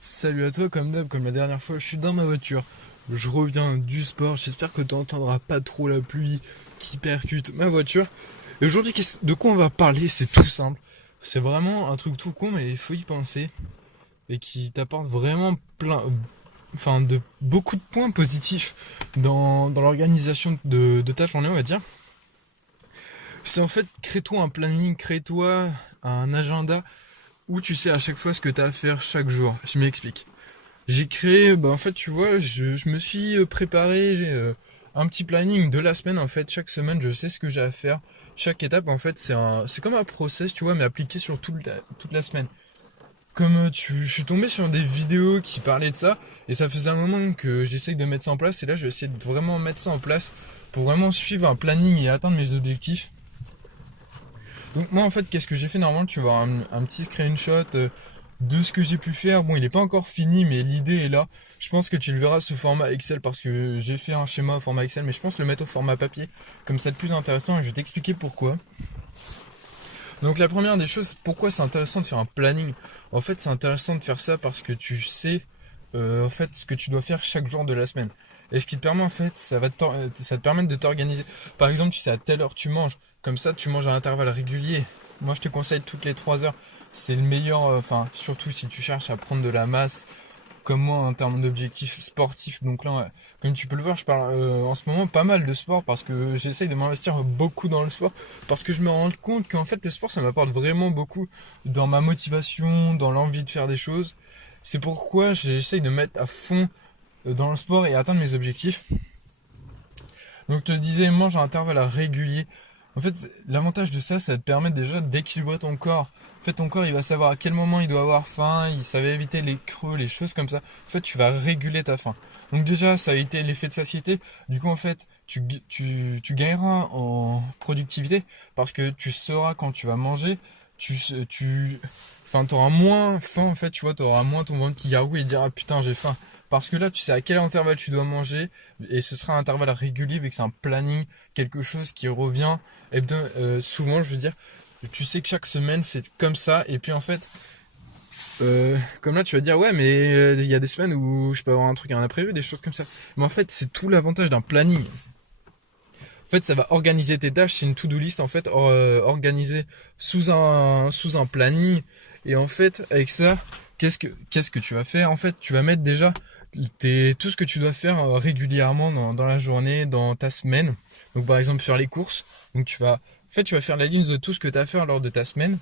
Salut à toi, comme d'hab, comme la dernière fois, je suis dans ma voiture. Je reviens du sport, j'espère que tu n'entendras pas trop la pluie qui percute ma voiture. Et aujourd'hui, de quoi on va parler? C'est tout simple. C'est vraiment un truc tout con, mais il faut y penser. Et qui t'apporte vraiment de beaucoup de points positifs dans l'organisation de ta journée, on va dire. C'est en fait, crée-toi un planning, crée-toi un agenda où tu sais à chaque fois ce que tu as à faire chaque jour. Je m'explique. J'ai créé, en fait, tu vois, je me suis préparé un petit planning de la semaine. En fait, chaque semaine, je sais ce que j'ai à faire. Chaque étape, en fait, c'est comme un process, tu vois, mais appliqué sur toute la semaine. Je suis tombé sur des vidéos qui parlaient de ça, et ça faisait un moment que j'essaye de mettre ça en place, et là, je vais essayer de vraiment mettre ça en place pour vraiment suivre un planning et atteindre mes objectifs. Donc moi en fait qu'est-ce que j'ai fait normalement, tu vois un petit screenshot de ce que j'ai pu faire. Bon, il n'est pas encore fini mais l'idée est là. Je pense que tu le verras sous format Excel parce que j'ai fait un schéma au format Excel, mais je pense le mettre au format papier comme ça le plus intéressant, et je vais t'expliquer pourquoi. Donc la première des choses, pourquoi c'est intéressant de faire un planning? En fait c'est intéressant de faire ça parce que tu sais en fait ce que tu dois faire chaque jour de la semaine. Et ce qui te permet en fait, ça te permet de t'organiser. Par exemple, tu sais à telle heure tu manges, comme ça tu manges à intervalles réguliers. Moi je te conseille toutes les 3 heures. C'est le meilleur, surtout si tu cherches à prendre de la masse, comme moi en termes d'objectifs sportifs. Donc là, ouais, comme tu peux le voir, je parle en ce moment pas mal de sport parce que j'essaye de m'investir beaucoup dans le sport parce que je me rends compte qu'en fait le sport ça m'apporte vraiment beaucoup dans ma motivation, dans l'envie de faire des choses. C'est pourquoi j'essaye de mettre à fond dans le sport et atteindre mes objectifs. Donc je te disais, mange à intervalles réguliers. En fait, l'avantage de ça, ça te permet déjà d'équilibrer ton corps. En fait, ton corps, il va savoir à quel moment il doit avoir faim, ça va éviter les creux, les choses comme ça. En fait, tu vas réguler ta faim. Donc déjà, ça a été l'effet de satiété. Du coup, en fait, tu gagneras en productivité parce que tu sauras quand tu vas manger. Tu, tu, t'auras moins faim, en fait, tu vois, t'auras moins ton ventre qui gargouille et dire, ah putain, j'ai faim. Parce que là, tu sais à quel intervalle tu dois manger, et ce sera un intervalle régulier vu que c'est un planning, quelque chose qui revient souvent, je veux dire. Tu sais que chaque semaine c'est comme ça, et puis en fait, comme là tu vas dire ouais mais il y a des semaines où je peux avoir un truc, un imprévu, des choses comme ça. Mais en fait c'est tout l'avantage d'un planning. En fait ça va organiser tes tâches, c'est une to-do list en fait organisée sous un planning. Et en fait avec ça, qu'est-ce que tu vas faire? En fait tu vas mettre déjà tout ce que tu dois faire régulièrement dans la journée, dans ta semaine. Donc par exemple faire les courses. Donc tu vas faire la liste de tout ce que tu as à faire lors de ta semaine.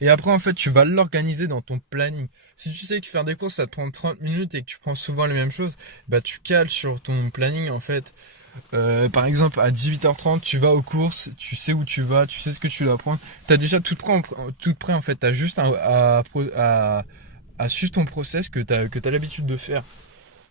Et après en fait tu vas l'organiser dans ton planning. Si tu sais que faire des courses ça te prend 30 minutes et que tu prends souvent les mêmes choses, bah tu cales sur ton planning en fait. Par exemple à 18h30 tu vas aux courses, tu sais où tu vas, tu sais ce que tu dois prendre. T'as déjà tout prêt en fait. T'as juste à suivre ton process que t'as l'habitude de faire.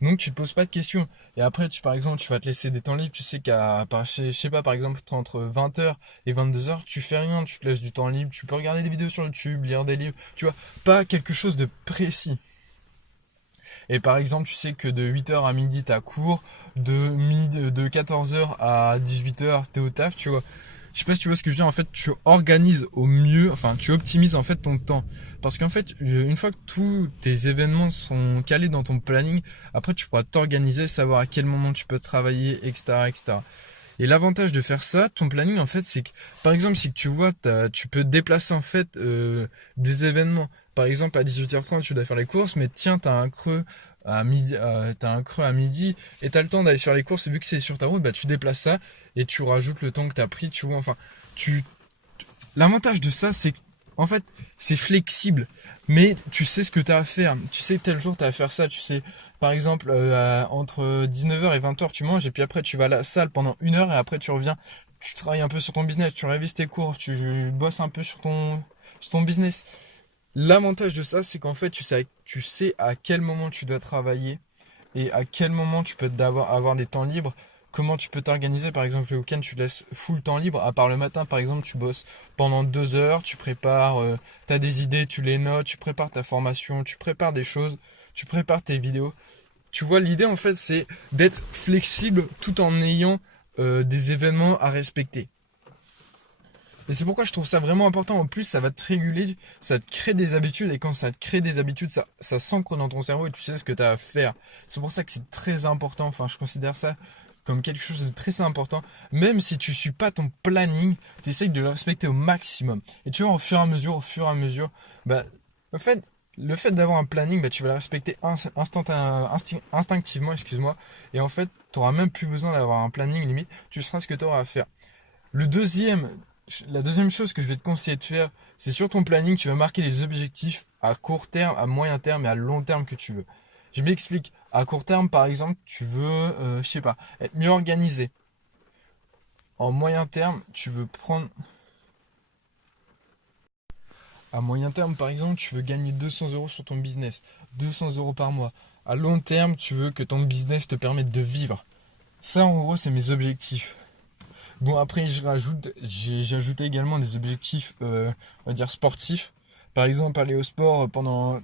Donc tu te poses pas de questions. Et après, par exemple, tu vas te laisser des temps libres. Tu sais je sais pas, par exemple, entre 20h et 22h, tu fais rien, tu te laisses du temps libre. Tu peux regarder des vidéos sur YouTube, lire des livres. Tu vois, pas quelque chose de précis. Et par exemple, tu sais que de 8h à midi, t'as cours. De 14h à 18h, t'es au taf, tu vois. Je sais pas si tu vois ce que je veux dire. En fait, tu organises au mieux, enfin, tu optimises en fait ton temps. Parce qu'en fait, une fois que tous tes événements sont calés dans ton planning, après tu pourras t'organiser, savoir à quel moment tu peux travailler, etc., etc. Et l'avantage de faire ça, ton planning, en fait, c'est que, par exemple, si tu vois, tu peux déplacer en fait des événements. Par exemple, à 18h30, tu dois faire les courses, mais tiens, t'as un creux à midi, et t'as le temps d'aller faire les courses. Vu que c'est sur ta route, bah tu déplaces ça et tu rajoutes le temps que t'as pris. Tu vois, enfin, tu. L'avantage de ça, c'est en fait, c'est flexible, mais tu sais ce que tu as à faire. Tu sais tel jour tu as à faire ça. Tu sais, par exemple, entre 19h et 20h tu manges et puis après tu vas à la salle pendant 1 heure et après tu reviens. Tu travailles un peu sur ton business, tu révises tes cours, tu bosses un peu sur ton business. L'avantage de ça, c'est qu'en fait, tu sais à quel moment tu dois travailler et à quel moment tu peux avoir des temps libres. Comment tu peux t'organiser, par exemple le week-end tu laisses full temps libre, à part le matin par exemple tu bosses pendant 2 heures, tu prépares, tu as des idées, tu les notes, tu prépares ta formation, tu prépares des choses, tu prépares tes vidéos. Tu vois, l'idée en fait c'est d'être flexible tout en ayant des événements à respecter. Et c'est pourquoi je trouve ça vraiment important. En plus, ça va te réguler, ça te crée des habitudes. Et quand ça te crée des habitudes, ça s'ancre dans ton cerveau et tu sais ce que tu as à faire. C'est pour ça que c'est très important. Enfin, je considère ça comme quelque chose de très important. Même si tu suis pas ton planning, tu essayes de le respecter au maximum. Et tu vois, au fur et à mesure, bah, en fait, le fait d'avoir un planning, bah, tu vas le respecter instinctivement, excuse-moi. Et en fait, tu n'auras même plus besoin d'avoir un planning limite. Tu sauras ce que tu auras à faire. Le deuxième, la deuxième chose que je vais te conseiller de faire, c'est sur ton planning, tu vas marquer les objectifs à court terme, à moyen terme et à long terme que tu veux. Je m'explique. À court terme, par exemple, tu veux, je sais pas, être mieux organisé. En moyen terme, tu veux prendre. À moyen terme, par exemple, tu veux gagner 200 euros sur ton business, 200 euros par mois. À long terme, tu veux que ton business te permette de vivre. Ça, en gros, c'est mes objectifs. Bon, après, j'ai ajouté également des objectifs, on va dire sportifs. Par exemple, aller au sport pendant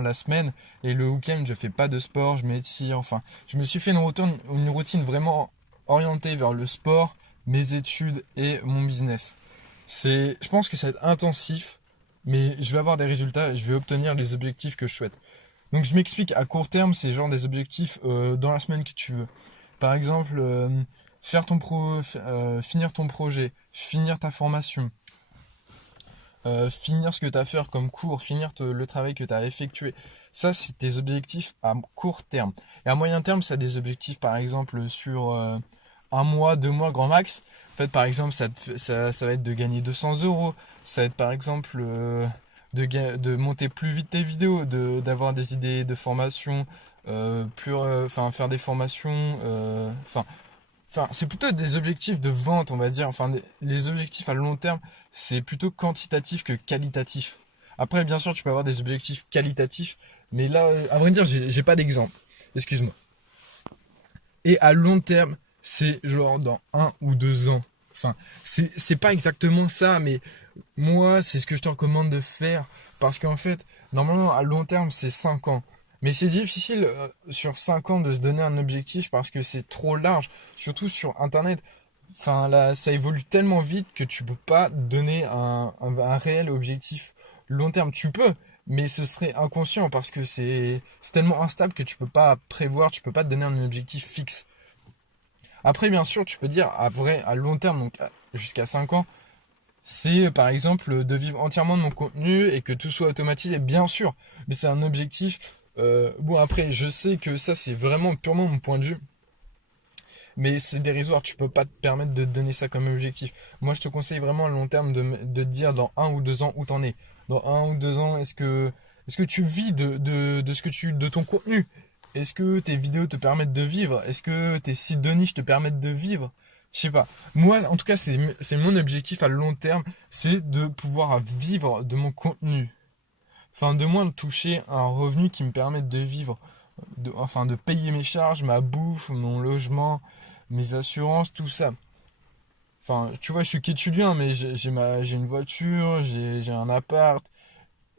la semaine et le week-end, je fais pas de sport, je m'étire. Enfin, je me suis fait une routine vraiment orientée vers le sport, mes études et mon business. Je pense que ça va être intensif, mais je vais avoir des résultats et je vais obtenir les objectifs que je souhaite. Donc, je m'explique. À court terme, c'est genre des objectifs dans la semaine que tu veux. Par exemple, finir ton projet, finir ta formation, finir ce que tu as à faire comme cours, le travail que tu as effectué. Ça, c'est tes objectifs à court terme. Et à moyen terme, ça a des objectifs, par exemple, sur un mois, 2 mois, grand max. En fait, par exemple, ça va être de gagner 200 euros. Ça va être, par exemple, de monter plus vite tes vidéos, d'avoir des idées de formation, faire des formations, c'est plutôt des objectifs de vente, on va dire. Enfin, les objectifs à long terme, c'est plutôt quantitatif que qualitatif. Après, bien sûr, tu peux avoir des objectifs qualitatifs, mais là, à vrai dire, j'ai pas d'exemple. Excuse-moi. Et à long terme, c'est genre dans 1 ou 2 ans. Enfin, c'est pas exactement ça, mais moi, c'est ce que je te recommande de faire. Parce qu'en fait, normalement, à long terme, c'est 5 ans. Mais c'est difficile sur 5 ans de se donner un objectif parce que c'est trop large. Surtout sur Internet. Enfin, là, ça évolue tellement vite que tu peux pas donner un réel objectif long terme. Tu peux, mais ce serait inconscient parce que c'est tellement instable que tu peux pas prévoir, tu peux pas te donner un objectif fixe. Après, bien sûr, tu peux dire à long terme, donc jusqu'à 5 ans, c'est par exemple de vivre entièrement de mon contenu et que tout soit automatisé, bien sûr. Mais c'est un objectif. Bon, après, je sais que ça, c'est vraiment purement mon point de vue. Mais c'est dérisoire, tu peux pas te permettre de te donner ça comme objectif. Moi, je te conseille vraiment à long terme de te dire dans 1 ou 2 ans où t'en es. Dans 1 ou 2 ans, est-ce que tu vis de ton contenu? Est-ce que tes vidéos te permettent de vivre? Est-ce que tes sites de niche te permettent de vivre? Je sais pas. Moi, en tout cas, c'est mon objectif à long terme, c'est de pouvoir vivre de mon contenu. Enfin, de moins de toucher un revenu qui me permette de vivre, de payer mes charges, ma bouffe, mon logement, mes assurances, tout ça. Enfin, tu vois, je suis qu'étudiant, mais j'ai une voiture, j'ai un appart.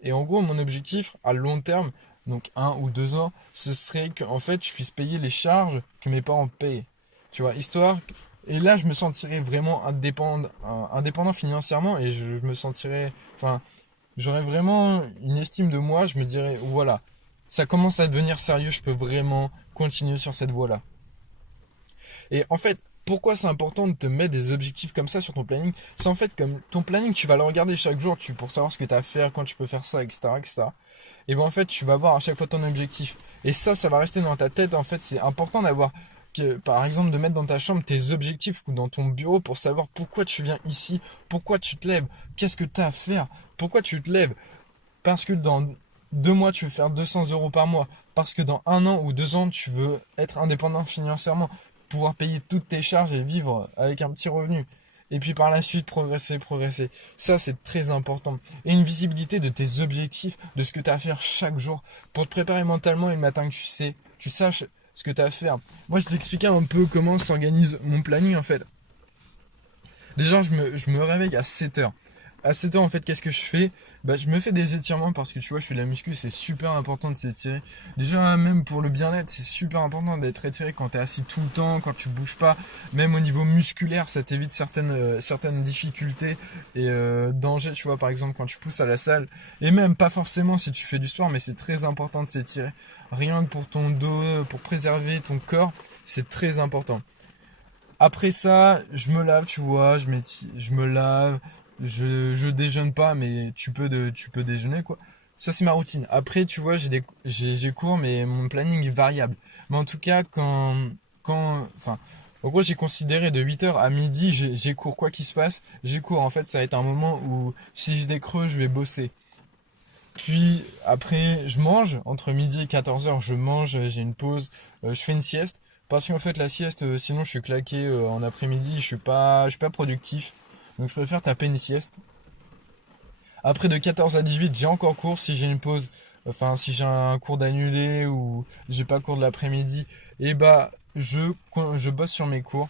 Et en gros, mon objectif à long terme, donc 1 ou 2 ans, ce serait qu'en fait, je puisse payer les charges que mes parents payent. Tu vois, histoire. Et là, je me sentirais vraiment indépendant financièrement et je me sentirais. Enfin, j'aurais vraiment une estime de moi. Je me dirais, voilà, ça commence à devenir sérieux, je peux vraiment continuer sur cette voie-là. Et en fait, pourquoi c'est important de te mettre des objectifs comme ça sur ton planning? C'est en fait comme ton planning, tu vas le regarder chaque jour pour savoir ce que tu as à faire, quand tu peux faire ça, etc., etc. Et bien en fait, tu vas voir à chaque fois ton objectif. Et ça va rester dans ta tête. En fait, c'est important d'avoir, par exemple, de mettre dans ta chambre tes objectifs ou dans ton bureau pour savoir pourquoi tu viens ici, pourquoi tu te lèves, qu'est-ce que tu as à faire, pourquoi tu te lèves. Parce que dans 2 mois, tu veux faire 200 euros par mois. Parce que dans 1 an ou 2 ans, tu veux être indépendant financièrement, pouvoir payer toutes tes charges et vivre avec un petit revenu. Et puis par la suite, progresser, progresser. Ça, c'est très important. Et une visibilité de tes objectifs, de ce que tu as à faire chaque jour, pour te préparer mentalement et le matin que tu saches ce que tu as à faire. Moi, je t'expliquais un peu comment s'organise mon planning en fait. Déjà, je me réveille à 7 heures. à cette heure, en fait, qu'est-ce que je fais? Bah, je me fais des étirements parce que tu vois, je fais de la muscu, c'est super important de s'étirer. Déjà, même pour le bien-être, c'est super important d'être étiré quand t'es assis tout le temps, quand tu bouges pas. Même au niveau musculaire, ça t'évite certaines difficultés et dangers, tu vois, par exemple, quand tu pousses à la salle. Et même pas forcément si tu fais du sport, mais c'est très important de s'étirer. Rien que pour ton dos, pour préserver ton corps, c'est très important. Après ça, je me lave, tu vois, je me lave, je déjeune pas, mais tu peux déjeuner, quoi. Ça, c'est ma routine. Après, tu vois, j'ai cours, mais mon planning est variable. Mais en tout cas, enfin, en gros, j'ai considéré de 8h à midi, j'ai cours, quoi qu'il se passe, j'ai cours. En fait, ça va être un moment où, si j'ai des creux, je vais bosser. Puis après, je mange. Entre midi et 14h, je mange, j'ai une pause, je fais une sieste. Parce qu'en fait, la sieste, sinon je suis claqué en après-midi, je suis pas productif. Donc je préfère taper une sieste. Après, de 14 à 18, j'ai encore cours. Si j'ai une pause, enfin, si j'ai un cours d'annulé ou j'ai pas cours de l'après-midi, et bah, je bosse sur mes cours.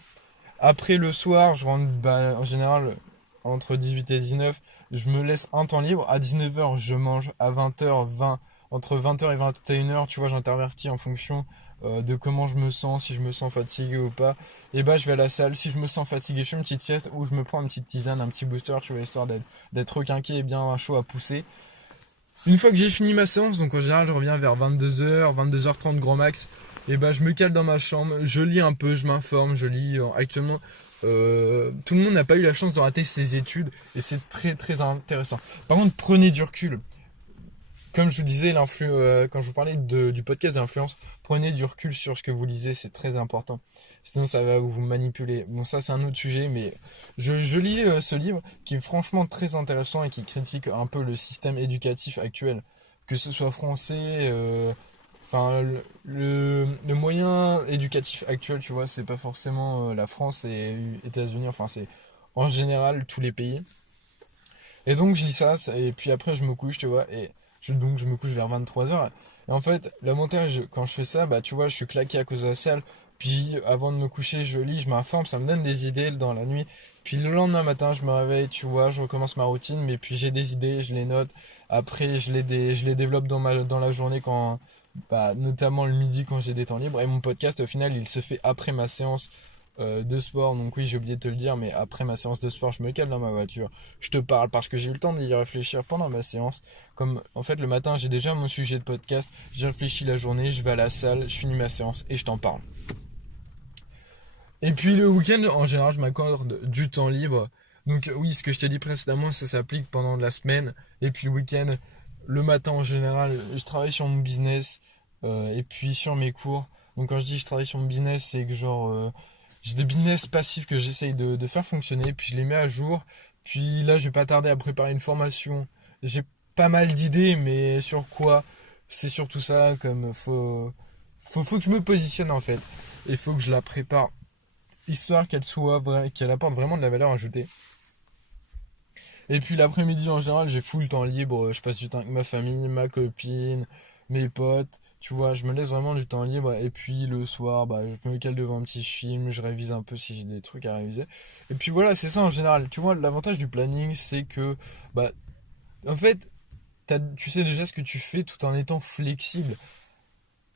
Après le soir, je rentre bah, en général entre 18 et 19, je me laisse un temps libre. À 19h, je mange. À 20h, 20, entre 20h et 21h, tu vois, j'intervertis en fonction de comment je me sens, si je me sens fatigué ou pas. Et bah, je vais à la salle. Si je me sens fatigué, je fais une petite sieste ou je me prends une petite tisane, un petit booster, tu vois, histoire d'être requinqué et bien chaud à pousser. Une fois que j'ai fini ma séance, donc en général je reviens vers 22h, 22h30 grand max, et ben je me cale dans ma chambre, je lis un peu, je m'informe, je lis actuellement. Tout le monde n'a pas eu la chance de rater ses études et c'est très très intéressant. Par contre, prenez du recul. Comme je vous disais, quand je vous parlais du podcast d'influence, prenez du recul sur ce que vous lisez, c'est très important. Sinon, ça va vous manipuler. Bon, ça, c'est un autre sujet, mais je lis ce livre qui est franchement très intéressant et qui critique un peu le système éducatif actuel. Que ce soit français, enfin, le moyen éducatif actuel, tu vois, c'est pas forcément la France et les États-Unis, enfin, c'est en général tous les pays. Et donc je lis ça, et puis après je me couche, tu vois, donc je me couche vers 23h. Et en fait, l'avantage quand je fais ça, bah tu vois, je suis claqué à cause de la salle. Puis avant de me coucher, je lis, je m'informe, ça me donne des idées dans la nuit. Puis le lendemain matin, je me réveille, tu vois, je recommence ma routine, mais puis j'ai des idées, je les note. Après, je les développe dans la journée quand, bah, notamment le midi quand j'ai des temps libres. Et mon podcast, au final, il se fait après ma séance de sport. Donc oui, j'ai oublié de te le dire, mais après ma séance de sport, je me cale dans ma voiture. Je te parle parce que j'ai eu le temps d'y réfléchir pendant ma séance. Comme en fait le matin, j'ai déjà mon sujet de podcast, j'ai réfléchi la journée, je vais à la salle, je finis ma séance et je t'en parle. Et puis le week-end, en général, je m'accorde du temps libre. Donc oui, ce que je t'ai dit précédemment, ça s'applique pendant la semaine. Et puis le week-end, le matin en général, je travaille sur mon business et puis sur mes cours. Donc quand je dis je travaille sur mon business, c'est que genre j'ai des business passifs que j'essaye de faire fonctionner, puis je les mets à jour. Puis là, je vais pas tarder à préparer une formation. J'ai pas mal d'idées, mais sur quoi? C'est surtout ça, comme faut que je me positionne en fait. Il faut que je la prépare histoire qu'elle apporte vraiment de la valeur ajoutée. Et puis l'après-midi en général, j'ai full temps libre, je passe du temps avec ma famille, ma copine, mes potes, tu vois, je me laisse vraiment du temps libre. Et puis le soir, bah, je me cale devant un petit film, je révise un peu si j'ai des trucs à réviser. Et puis voilà, c'est ça en général. Tu vois, l'avantage du planning, c'est que, bah, en fait, tu sais déjà ce que tu fais tout en étant flexible.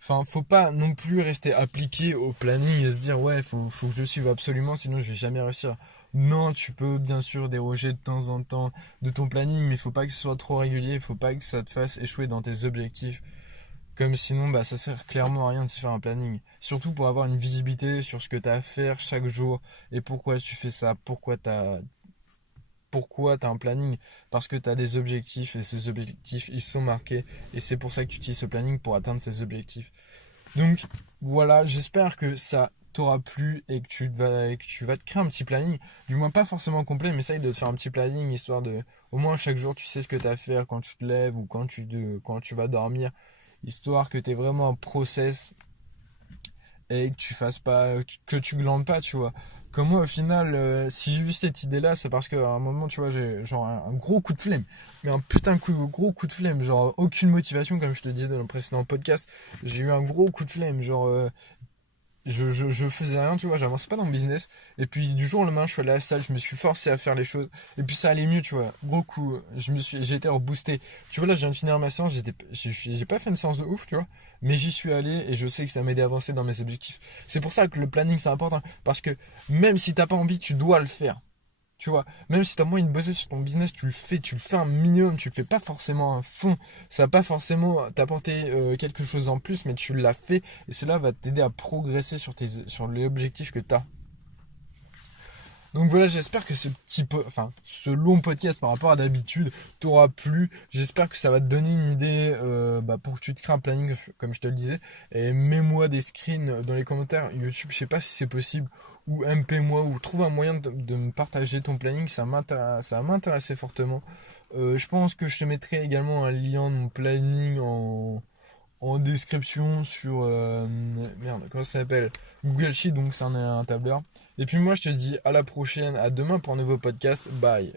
Enfin, faut pas non plus rester appliqué au planning et se dire ouais, faut que je suive absolument, sinon je vais jamais réussir. Non, tu peux bien sûr déroger de temps en temps de ton planning, mais faut pas que ce soit trop régulier, faut pas que ça te fasse échouer dans tes objectifs. Comme sinon, bah, ça sert clairement à rien de se faire un planning. Surtout pour avoir une visibilité sur ce que tu as à faire chaque jour et pourquoi tu fais ça, pourquoi tu as un planning. Parce que tu as des objectifs et ces objectifs, ils sont marqués. Et c'est pour ça que tu utilises ce planning pour atteindre ces objectifs. Donc voilà, j'espère que ça t'aura plu et que tu vas te créer un petit planning. Du moins pas forcément complet, mais essaye de te faire un petit planning, histoire de... Au moins chaque jour, tu sais ce que tu as à faire quand tu te lèves ou quand tu vas dormir. Histoire que tu aies vraiment un process et que tu fasses pas, que tu glandes pas, tu vois. Comme moi, au final, si j'ai eu cette idée-là, c'est parce qu'à un moment, tu vois, j'ai genre un gros coup de flemme. Mais un putain de gros coup de flemme. Genre, aucune motivation, comme je te disais dans le précédent podcast. J'ai eu un gros coup de flemme. Genre, je faisais rien, tu vois, j'avançais pas dans le business. Et puis du jour au lendemain, je suis allé à la salle, je me suis forcé à faire les choses. Et puis ça allait mieux, tu vois. Gros coup, j'ai été reboosté. Tu vois, là, je viens de finir ma séance, j'ai pas fait une séance de ouf, tu vois. Mais j'y suis allé et je sais que ça m'a aidé à avancer dans mes objectifs. C'est pour ça que le planning, c'est important. Parce que même si t'as pas envie, tu dois le faire. Tu vois, même si tu as moyen de bosser sur ton business, tu le fais un minimum, tu le fais pas forcément à fond. Ça va pas forcément t'apporter quelque chose en plus, mais tu l'as fait et cela va t'aider à progresser sur les objectifs que tu as. Donc voilà, j'espère que ce long podcast par rapport à d'habitude t'aura plu. J'espère que ça va te donner une idée pour que tu te crées un planning comme je te le disais. Et mets-moi des screens dans les commentaires YouTube, je sais pas si c'est possible, ou MP-moi, ou trouve un moyen de me partager ton planning, ça va m'intéresser fortement. Je pense que je te mettrai également un lien de mon planning en description sur merde, comment ça s'appelle, Google Sheet, donc c'est un tableur. Et puis moi je te dis à la prochaine, à demain pour un nouveau podcast. Bye.